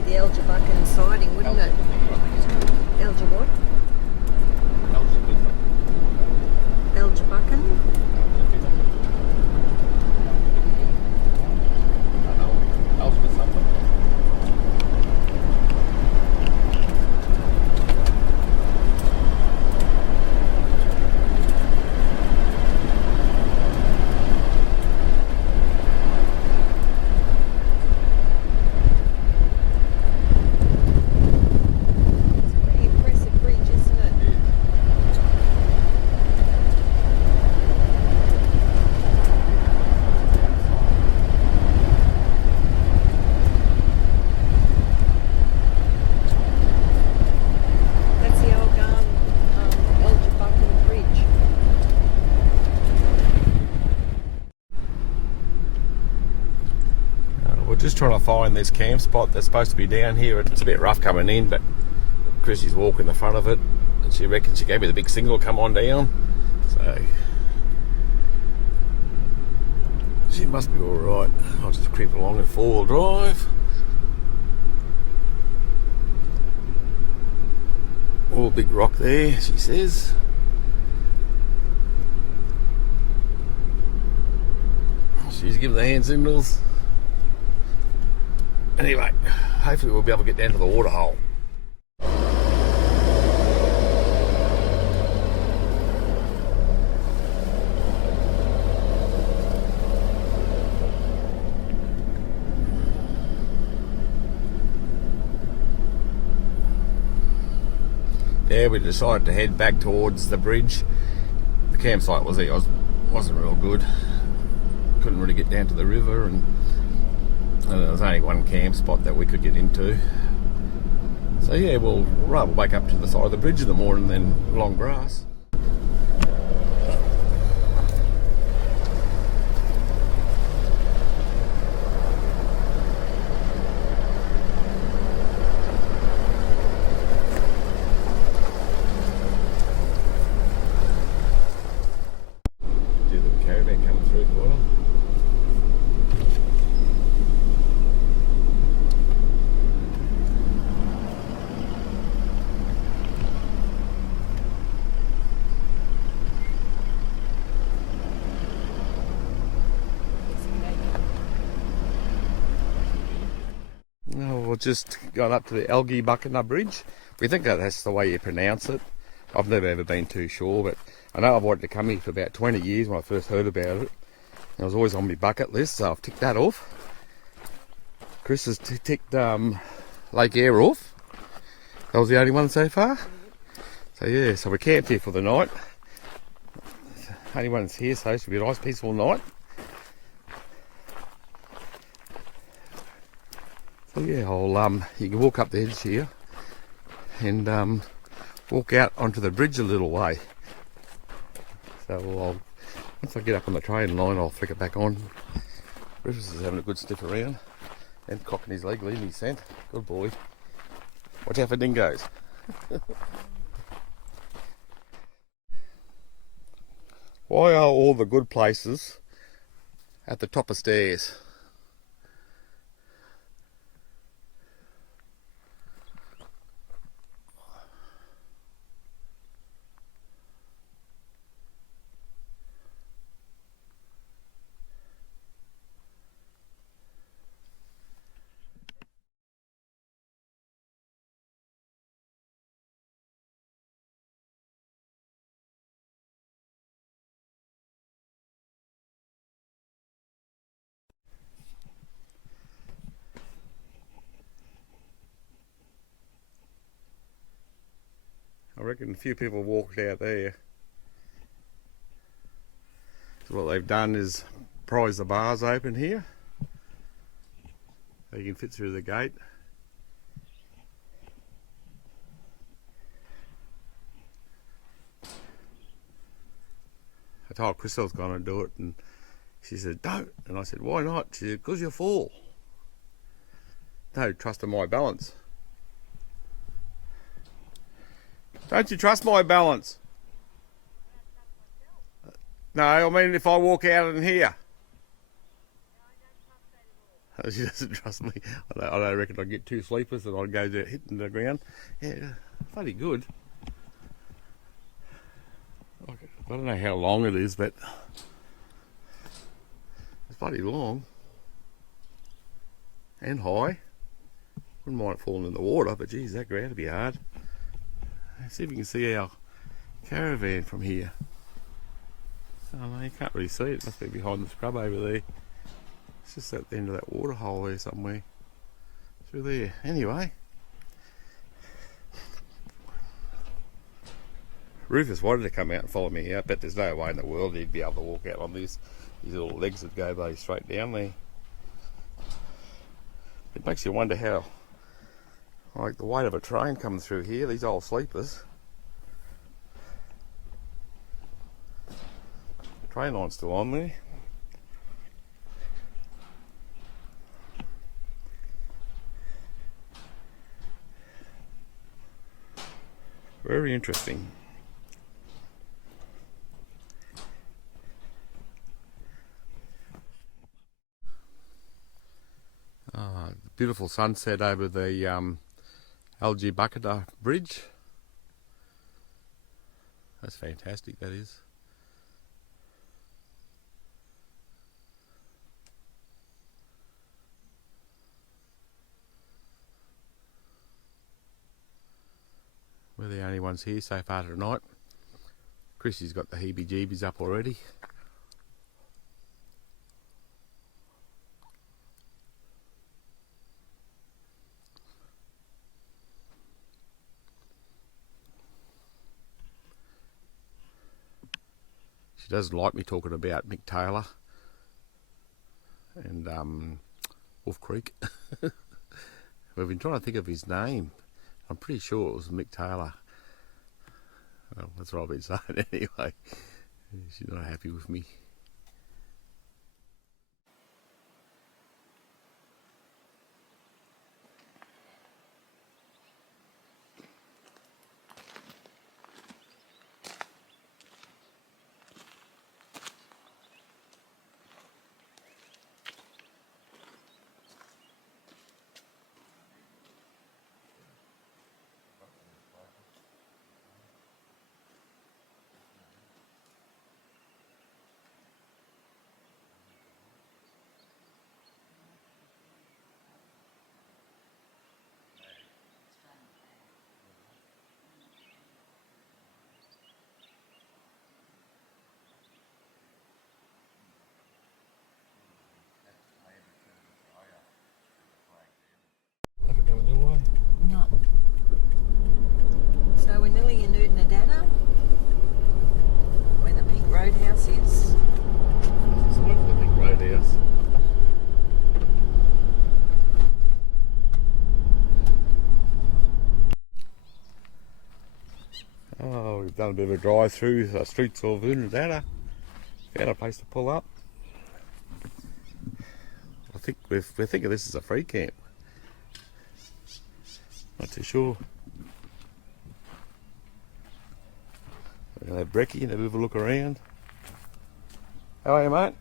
be the Elgibucken siding, wouldn't it? Elgi what? Elgibucken? Just trying to find this camp spot that's supposed to be down here. It's a bit rough coming in, but Chrissy's walking the front of it and she reckons she gave me the big signal, come on down. So she must be alright. I'll just creep along at 4-wheel drive. Oh, big rock there, she says. She's giving the hand signals. Anyway, hopefully we'll be able to get down to the water hole. Yeah, we decided to head back towards the bridge. The campsite wasn't real good. Couldn't really get down to the river, and there was only one camp spot that we could get into. So yeah, we'll rather wake up to the side of the bridge in the morning than long grass. Do the caravan coming through the water. We've just gone up to the Elgibucken Bridge. We think that that's the way you pronounce it. I've never ever been too sure, but I know I've wanted to come here for about 20 years when I first heard about it. It was always on my bucket list, so I've ticked that off. Chris has ticked Lake Eyre off. That was the only one so far. So yeah, so we camped here for the night. Only one's here, so it should be a nice peaceful night. So yeah, you can walk up the edge here and walk out onto the bridge a little way. So once I get up on the train line, I'll flick it back on. Rufus is having a good sniff around and cocking his leg, leaving his scent. Good boy. Watch out for dingoes. Why are all the good places at the top of stairs? I reckon a few people walked out there. So what they've done is prise the bars open here, so you can fit through the gate. I told Chris I was going to do it, and she said, don't. And I said, why not? She said, because you'll fall. No, trust in my balance. Don't you trust my balance? No, I mean if I walk out in here. She doesn't trust me. I don't reckon I'd get 2 sleepers and I'd go there hitting the ground. Yeah, bloody good. I don't know how long it is, but it's bloody long and high. Wouldn't mind it falling in the water, but geez, that ground would be hard. Let's see if you can see our caravan from here. Oh no, you can't really see it. It must be behind the scrub over there. It's just at the end of that water hole there somewhere. Through there. Anyway. Rufus wanted to come out and follow me out, but there's no way in the world he'd be able to walk out on this. His little legs would go bloody straight down there. It makes you wonder how, like the weight of a train coming through here, these old sleepers. Train line's still on there. Very interesting. Beautiful sunset over the Oodnadatta bridge. That's fantastic, that is. We're the only ones here so far tonight. Chrissy's got the heebie-jeebies up already. She doesn't like me talking about Mick Taylor and Wolf Creek. We've been trying to think of his name. I'm pretty sure it was Mick Taylor. Well, that's what I've been saying anyway. She's not happy with me. No. So we're nearly in Oodnadatta, where the Pink Roadhouse is. It's the one for the Pink Roadhouse. Oh, we've done a bit of a drive through the streets of Oodnadatta. Found a place to pull up. I think we're thinking this is a free camp. Not too sure. We're going to have brekkie and a bit of a look around. How are you, mate?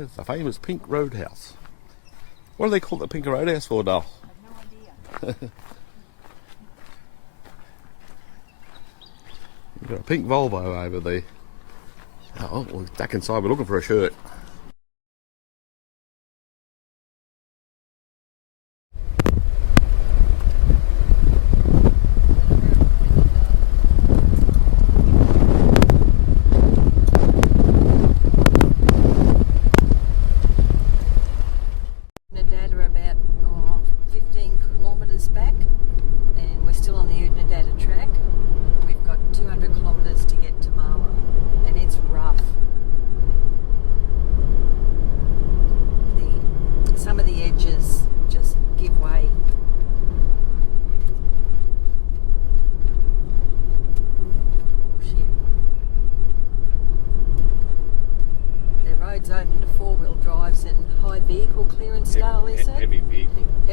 It's the famous Pink Roadhouse. What do they call the Pink Roadhouse for, Dale? I have no idea. You've got a pink Volvo over there. Oh, we're back inside. We're looking for a shirt.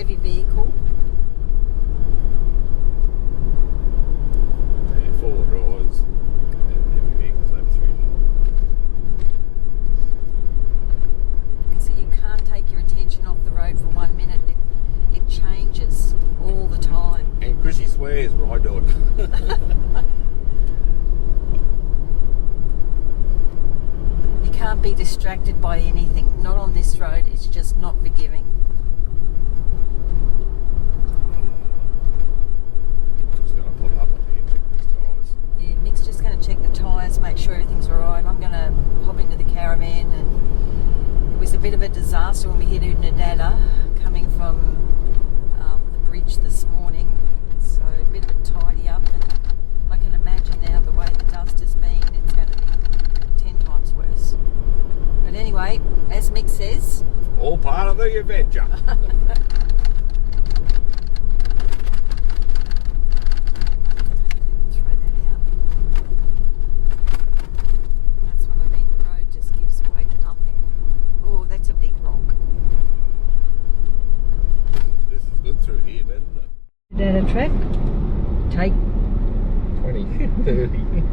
heavy vehicle. Yeah, 4 drives and heavy vehicles over 3 So you can't take your attention off the road for 1 minute. It changes all the time. And Chrissy swears when I do it. You can't be distracted by anything. Not on this road. It's just not forgiving. Just going to pull up on here and check these tyres. Yeah, Mick's just going to check the tyres, make sure everything's all right. I'm going to hop into the caravan, and it was a bit of a disaster when we hit Oodnadatta coming from the bridge this morning. So a bit of a tidy up, and I can imagine now the way the dust has been, it's going to be 10 times worse. But anyway, as Mick says, All part of the adventure. throw that out. That's what I mean, the road just gives way to nothing. Oh, that's a big rock. This is good through here, then, isn't it? Data track, take 20, 30.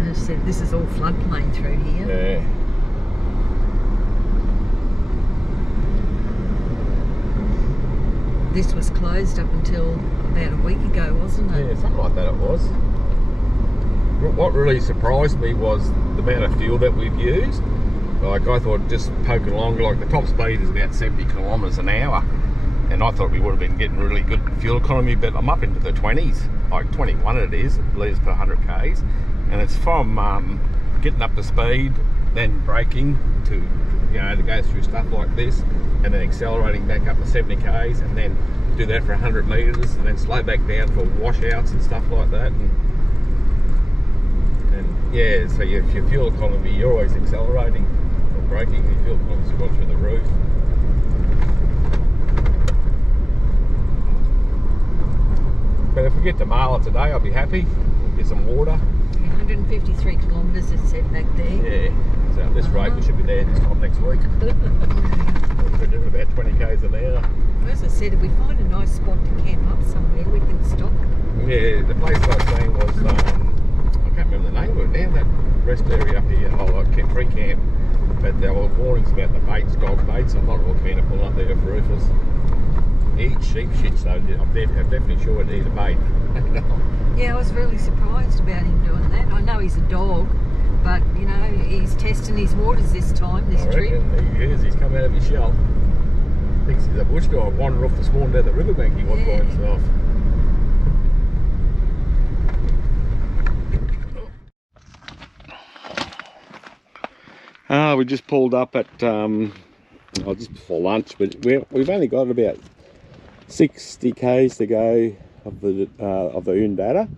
As I said, this is all floodplain through here. Yeah. This was closed up until about a week ago, wasn't it? Yeah, something like that it was. What really surprised me was the amount of fuel that we've used. Like, I thought just poking along, like the top speed is about 70 kilometres an hour, and I thought we would have been getting really good fuel economy, but I'm up into the 20s, like 21 it is, litres per 100 k's, and it's from getting up to speed, then braking to, you know, to go through stuff like this, and then accelerating back up to 70 k's, and then do that for 100 metres, and then slow back down for washouts and stuff like that. And yeah, so your fuel economy, you're always accelerating or braking, your fuel economy's gone through the roof. But if we get to Marla today, I'll be happy. Get some water. 153 kilometres it said back there. Yeah, so at this rate we should be there this time next week. We're doing about 20 k's an hour. As I said, if we find a nice spot to camp up somewhere, we can stop. Yeah, the place I was saying was, I can't remember the name of it now, that rest area up here, free camp. But there were warnings about the baits, dog baits. I'm not real keen to pull up there for roofers. Eat sheep shit, so I'm definitely sure it eat a bait. Yeah, I was really surprised about him doing that. I know he's a dog, but you know, he's testing his waters this time, this trip. He is, he's come out of his shell. Thinks he's a bush dog, wandered off this morning down the riverbank, he was by himself. We just pulled up at, just before lunch, but we've only got about 60 k's to go of the Oodnadatta,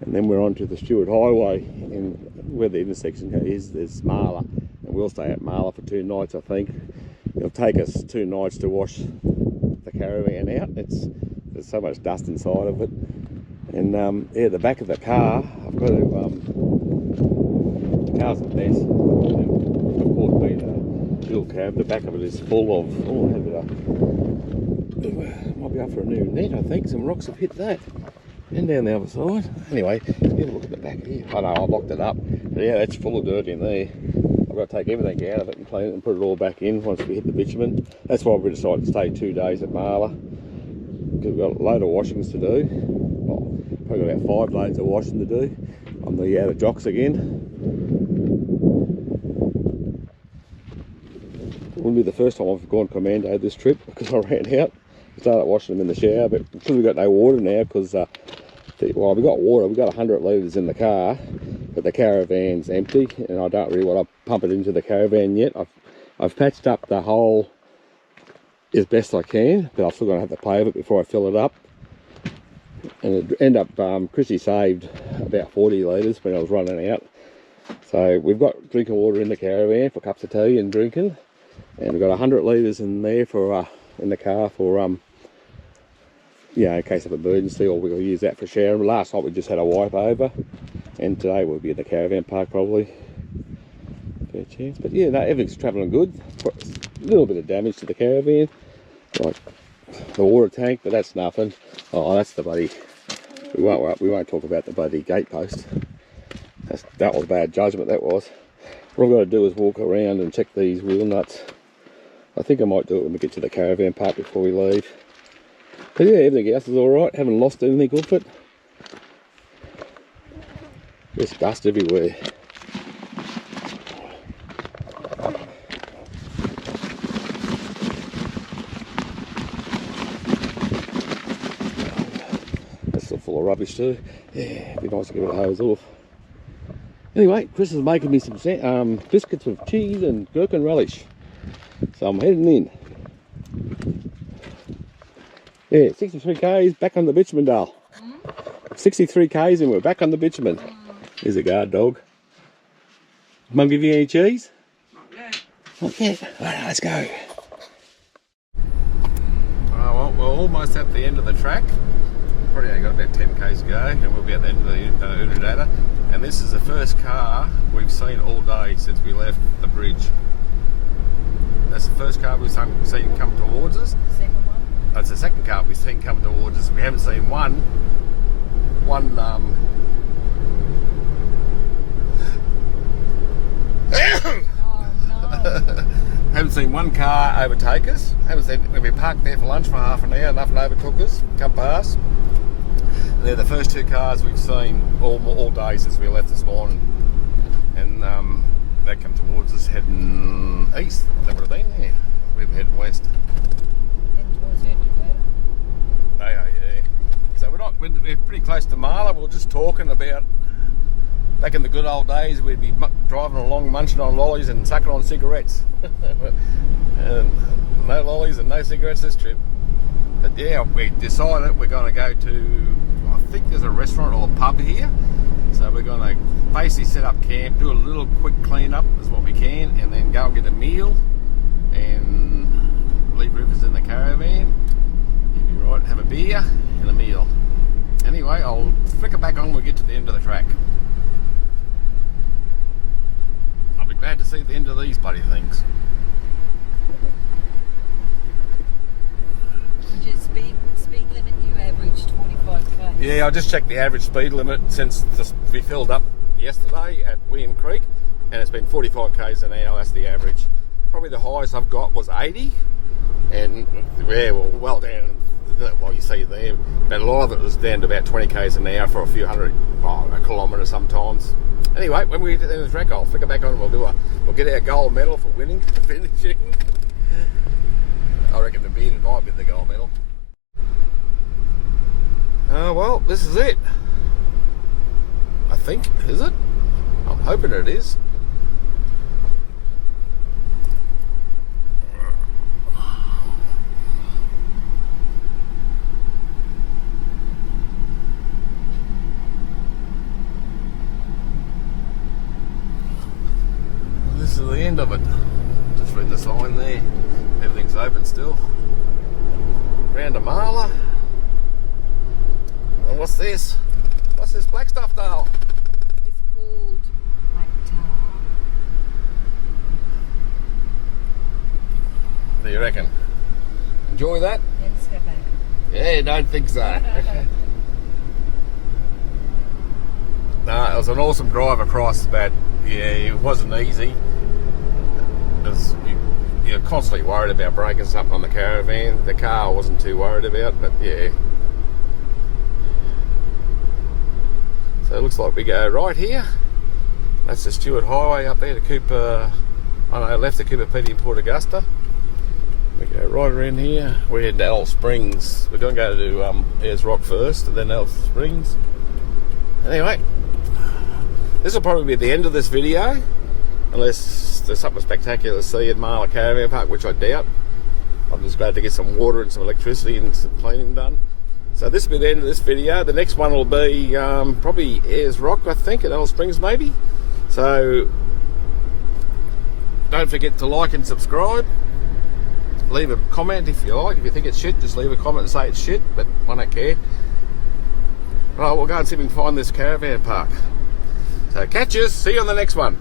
and then we're on to the Stewart Highway, and where the intersection is, there's Marla, and we'll stay at Marla for 2 nights, I think. It'll take us 2 nights to wash the caravan out. There's so much dust inside of it, and yeah, the back of the car, I've got to, the car's a mess, and of course being a little cab, the back of it is full of, might be up for a new net, I think. Some rocks have hit that. And down the other side. Anyway, have a look at the back here. I know, I locked it up. But yeah, that's full of dirt in there. I've got to take everything out of it and clean it and put it all back in once we hit the bitumen. That's why we decided to stay 2 days at Marla, because we've got a load of washings to do. Well, probably got about 5 loads of washing to do. I'm the out of jocks again. It wouldn't be the first time I've gone commando this trip, because I ran out. I started washing them in the shower, but because we've got no water now, because well, we've got water, we've got 100 litres in the car, but the caravan's empty, and I don't really want to pump it into the caravan yet. I've patched up the hole as best I can, but I'm still going to have to play with it before I fill it up. And it ended up, Chrissy saved about 40 litres when I was running out. So we've got drinking water in the caravan for cups of tea and drinking, and we've got 100 litres in there for in the car for yeah, in case of emergency, or we'll use that for showering. Last night we just had a wipe over, and today we'll be in the caravan park probably. fair chance. But yeah, no, everything's travelling good. A little bit of damage to the caravan, like the water tank, but that's nothing. Oh, that's the bloody. We won't talk about the bloody gate post. That was bad judgment. That was. What I've got to do is walk around and check these wheel nuts. I think I might do it when we get to the caravan park before we leave. But yeah, everything else is all right. Haven't lost anything off it. There's dust everywhere. That's still full of rubbish too. Yeah, it'd be nice to get a hose off. Anyway, Chris is making me some biscuits with cheese and gherkin relish. So I'm heading in. Yeah, 63 k's back on the bitumen, Dale. 63 k's and we're back on the bitumen. Here's a guard dog. Mum give you any cheese? Not yet. Alright, let's go. Well, we're almost at the end of the track. Probably only got about 10 k's to go and we'll be at the end of the Oodnadatta. And this is the first car we've seen all day since we left the bridge. That's the first car we've seen come towards us. Second one. That's the second car we've seen come towards us. We haven't seen one Oh no. haven't seen one car overtake us. Haven't seen, when we parked there for lunch for half an hour, nothing overtook us, come past. They're the first two cars we've seen all day since we left this morning. And they come towards us heading east. They would have been there. We were heading west. Heading towards the Oodnadatta. Yeah. So we're pretty close to Marla. We were just talking about back in the good old days, we'd be driving along munching on lollies and sucking on cigarettes. And no lollies and no cigarettes this trip. But yeah, we decided we're going to go to, I think there's a restaurant or a pub here. So we're going to basically set up camp, do a little quick clean up as what we can, and then go and get a meal and leave Rufus in the caravan. He'll be right, have a beer and a meal. Anyway, I'll flick it back on when we get to the end of the track. I'll be glad to see the end of these bloody things. Would your speed limit you averaged 45 k's? Yeah, I just checked the average speed limit since we filled up yesterday at William Creek, and it's been 45 k's an hour. That's the average. Probably the highest I've got was 80, and yeah, well down. Well, you see there, but a lot of it was down to about 20 k's an hour for a few hundred, a kilometre sometimes. Anyway, when we get to the end of the track, I'll flick it back on and we'll get our gold medal for winning, finishing. I reckon the beer tonight with the gold medal. Well, this is it. I think, is it? I'm hoping it is. This is the end of it. Just reading the sign there. Everything's open still. Round to Marla. And what's this? What's this black stuff, Dale? It's called black tar. What do you reckon? Enjoy that? Yeah, let's go back. Yeah, don't think so. No, it was an awesome drive across, but yeah, it wasn't easy. You're constantly worried about breaking something on the caravan. The car I wasn't too worried about, but yeah. So it looks like we go right here. That's the Stewart Highway up there to Cooper. Left to Cooper Pedy and Port Augusta. We go right around here. We're heading to Alice Springs. We're going to go to Ayers Rock first, and then Alice Springs. Anyway, this will probably be the end of this video, unless there's something spectacular to see in Marla Caravan Park, which I doubt. I'm just glad to get some water and some electricity and some cleaning done. So this will be the end of this video. The next one will be probably Ayers Rock, I think, at Alice Springs maybe. So don't forget to like and subscribe. Leave a comment if you like. If you think it's shit, just leave a comment and say it's shit, but I don't care. Right, we'll go and see if we can find this caravan park. So catch us. See you on the next one.